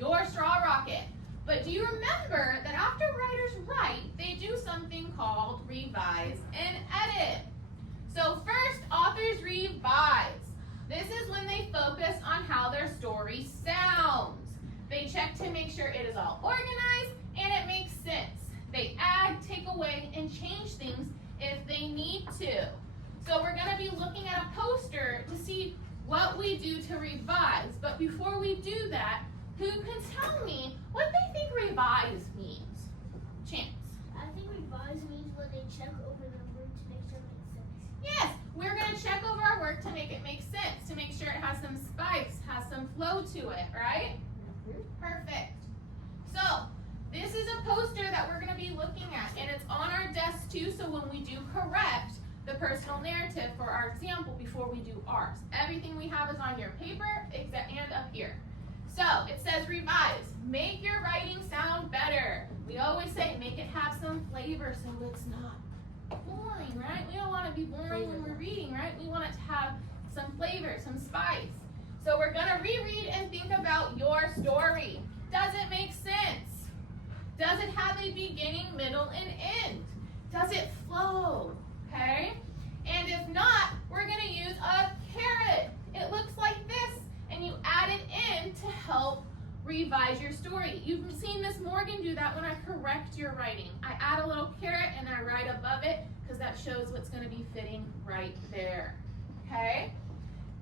your straw rocket. But do you remember that after writers write, they do something called revise and edit? So first, authors revise. This is when they focus on how their story sounds. They check to make sure it is all organized and it makes sense. They add, take away, and change things if they need to. So we're going to be looking at a poster to see what we do to revise. But before we do that, who can tell me what they think revise means? Chance. I think revise means when they check over the word to make sure it makes sense. Yes, we're going to check over our work to make it make sense, to make sure it has some spice, has some flow to it, right? Perfect. So, this is a poster that we're going to be looking at, and it's on our desk too, so when we do correct the personal narrative for our example before we do ours, everything we have is on your paper and up here. So, it says revise. Make your writing sound better. We always say make it have some flavor so it's not boring, right? We don't want to be boring when we're reading, right? We want it to have some flavor, some spice. So we're going to reread and think about your story. Does it make sense? Does it have a beginning, middle, and end? Does it flow? Okay? And if not, we're going to use a carrot. It looks like this, and you add it in to help revise your story. You've seen Miss Morgan do that when I correct your writing. I add a little carrot and I write above it because that shows what's going to be fitting right there. Okay?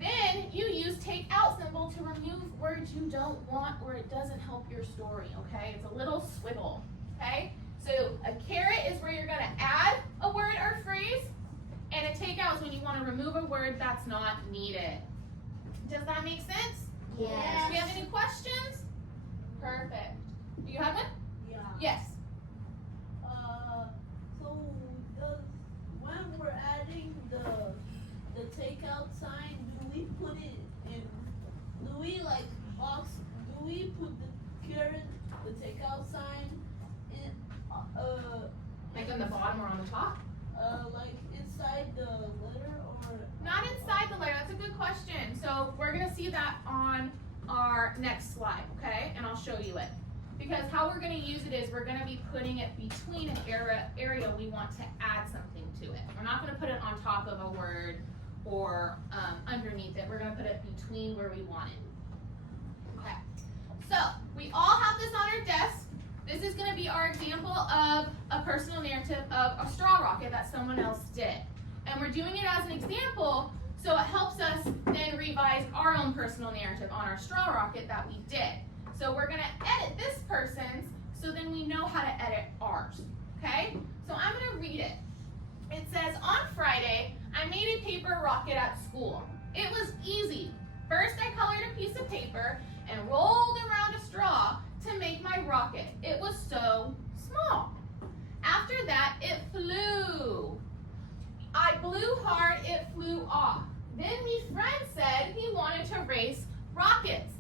Then you use take out symbol to remove words you don't want or it doesn't help your story, okay? It's a little swiggle, okay? So a carrot is where you're going to add a word or phrase, and a take out is when you want to remove a word that's not needed. Does that make sense? Yes. Do you have any questions? Perfect. Do you have one? Yeah. Yes. So when we're adding the takeout sign, do we put it in? Do we Do we put the carrot, the takeout sign in? Like on the bottom or on the top? Like inside the letter or? Not inside the letter. That's a good question. So we're going to see that on our next slide, okay? And I'll show you it. Because how we're going to use it is we're going to be putting it between an area we want to add something to it. We're not going to put it on top of a word or underneath it. We're going to put it between where we want it. Okay. So we all have this on our desk. This is going to be our example of a personal narrative of a straw rocket that someone else did. And we're doing it as an example so it helps us then revise our own personal narrative on our straw rocket that we did. So we're going to edit this person's so then we know how to edit ours. Okay? So I'm going to read it. It says, on Friday, I made a paper rocket at school. It was easy. First, I colored a piece of paper and rolled around a straw to make my rocket. It was so small. After that, it flew. I blew hard, it flew off. Then my friend said he wanted to race rockets.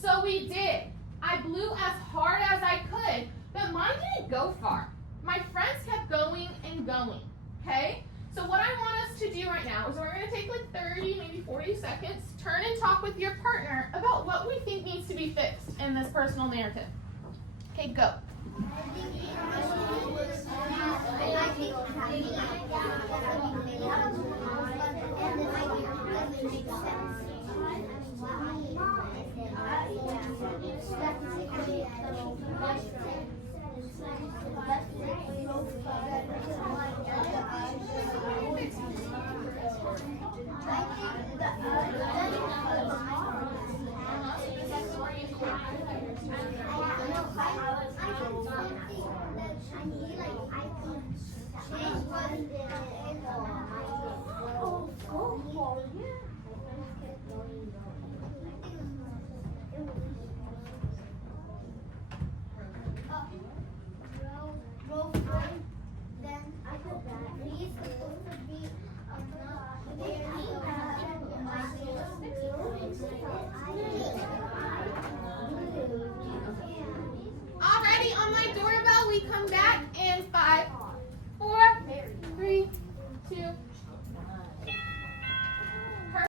So we did. I blew as hard as I could, but mine didn't go far. My friends kept going and going, okay? So what I want us to do right now is we're going to take like 30, maybe 40 seconds, turn and talk with your partner about what we think needs to be fixed in this personal narrative. Okay, go.